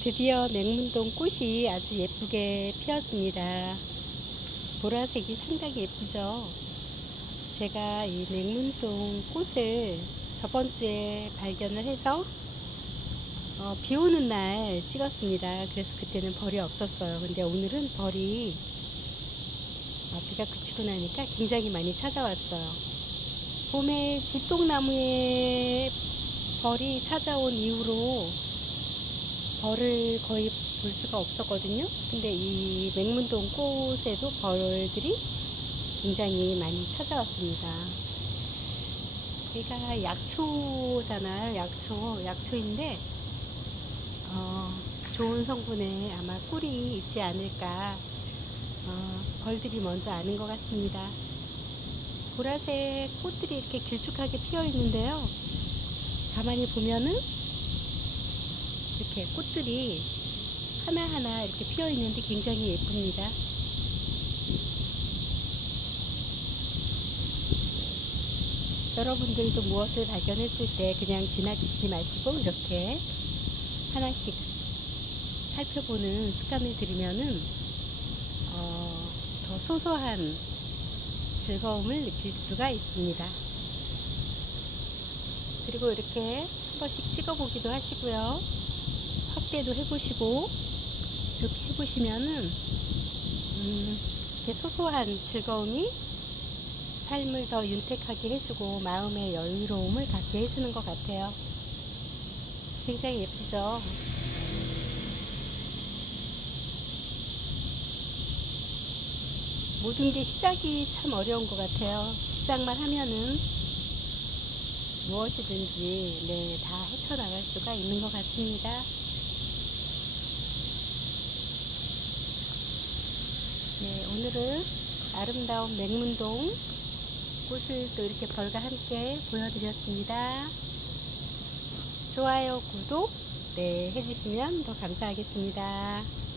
드디어 맹문동 꽃이 아주 예쁘게 피었습니다. 보라색이 상당히 예쁘죠? 제가 이 맹문동 꽃을 저번 주에 발견을 해서 어, 비 오는 날 찍었습니다. 그래서 그때는 벌이 없었어요. 근데 오늘은 벌이 어, 비가 그치고 나니까 굉장히 많이 찾아왔어요. 봄에 지똥나무에 벌이 찾아온 이후로 벌을 거의 볼 수가 없었거든요. 근데 이 맹문동 꽃에도 벌들이 굉장히 많이 찾아왔습니다. 얘가 약초잖아요. 약초. 약초인데, 어, 좋은 성분에 아마 꿀이 있지 않을까. 어, 벌들이 먼저 아는 것 같습니다. 보라색 꽃들이 이렇게 길쭉하게 피어 있는데요. 가만히 보면은 이렇게 꽃들이 하나하나 이렇게 피어 있는데 굉장히 예쁩니다. 여러분들도 무엇을 발견했을 때 그냥 지나치지 마시고 이렇게 하나씩 살펴보는 습관을 들이면은 어, 더 소소한 즐거움을 느낄 수가 있습니다. 그리고 이렇게 한 번씩 찍어보기도 하시고요. 확대도 해보시고 이렇게 해보시면은 음, 이렇게 소소한 즐거움이 삶을 더 윤택하게 해주고 마음의 여유로움을 갖게 해주는 것 같아요. 굉장히 예쁘죠? 모든 게 시작이 참 어려운 것 같아요. 시작만 하면은 무엇이든지 네, 다 헤쳐나갈 수가 있는 것 같습니다. 네, 오늘은 아름다운 맹문동 꽃을 또 이렇게 벌과 함께 보여드렸습니다. 좋아요, 구독 네, 해주시면 더 감사하겠습니다.